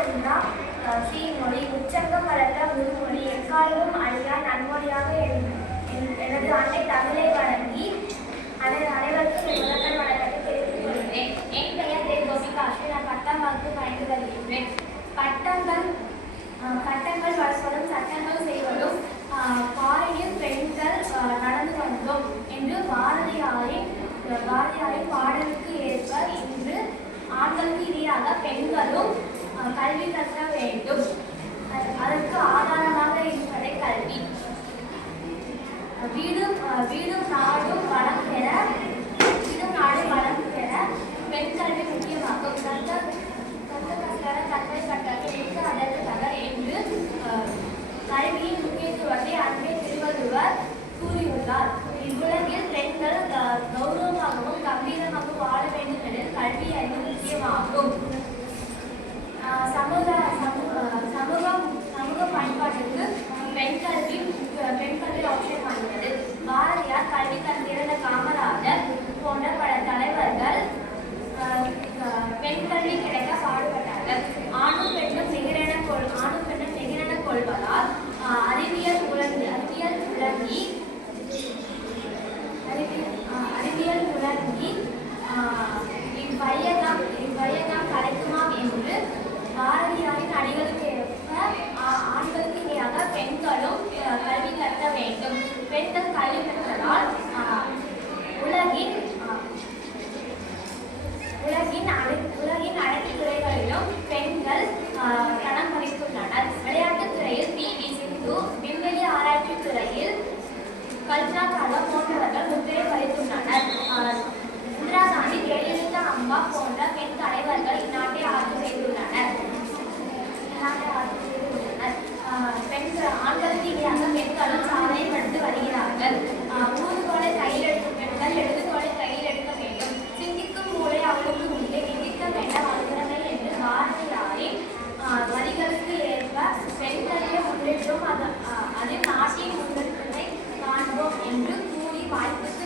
ஒன்றா சீர்மொழி உச்சங்கம் வளர்த்த முதுமொழி எக்காலமும் அழியா நன்மொழியாக எனது அன்னை தமிழை வழங்கி அனைவருக்கும் என் முதல்வர் வழக்கத்தை தெரிவித்துக் கொள்கிறேன். என் பெயர் தே கோபிகாஷி. நான் 10ஆம் வகுப்பு பயின்று வருகின்றேன். பட்டங்கள் வளர்ப்பதும் சட்டங்கள் செய்வதும் பாரியில் பெண்கள் நடந்து வந்தோம் என்று பாரதியாரின் பாடலுக்கு ஏற்ப இன்று ஆண்களுக்கு இணையாக பெண்களும் கல்வி கற்க வேண்டும். அதற்கு ஆதாரமாக இருப்பதை கல்வி. வீடும் நாடும் வளம் பெற பெண் கல்வி முக்கியமாகும். தந்தை கட்டளை அதற்கு தகர் என்று கல்வியின் முக்கியத்துவத்தை அன்பே திருவள்ளுவர் கூறியுள்ளார். இவ்வுலகில் பெண்கள் கௌரவமாகவும் கம்பீரமாகவும் வாழ வேண்டும் என கல்வி அறிவு முக்கியமாகும். சமூக பயன்பாட்டுக்கு பெண் கல்வி அவசியமாகிறது. பாரதியார், கல்வி தந்திருந்த காமராஜர் போன்ற பல தலைவர்கள் பெண் கல்வி கிடைக்க பாடுபட்டார்கள். ஆணும் பெண்ணும் நிகரென கொள்வதால் அறிவியல் உலகி இவ்வையகம் கலைக்குமாம் என்று பாரதியாரின் அடிகளுக்கு ஏற்ப ஆண்களுக்கு இணையாக பெண்களும் கல்வி கற்க வேண்டும். பெண்கள் கல்வி பெற்றதால் உலகின் அனைத்து துறைகளிலும் பெண்கள் கணம் வகித்துள்ளனர். விளையாட்டுத் துறையில் பி.வி. சிந்து, விண்வெளி ஆராய்ச்சி துறையில் கல்பனா சாவ்லா போன்றவர்கள் முத்திரை பதித்துள்ளனர். இந்திரா காந்தி, ஜெயலலிதா அம்மா போன்ற பெண் தலைவர்கள் இந்நாட்டை ஆட்சி செய்துள்ளனர். ஆண்களுக்கு இணையாக பெண்களும் சாதனை படுத்தி வருகிறார்கள். ஊதுகோலை கையில் எடுக்கும் பெண்கள் எழுதுகோலை கையில் எடுக்க வேண்டும். சிந்திக்கும் மூளை அவளுக்கு உண்டு, நிந்திக்க வேண்டாம் அழுகிறமை என்று பாரதியாரின் வரிகளுக்கு ஏற்ப பெண்களையே முன்னேற்றோம், அதில் நாட்டின் முன்னேற்றத்தை காண்போம் என்று கூறி வாய்ப்புக்கு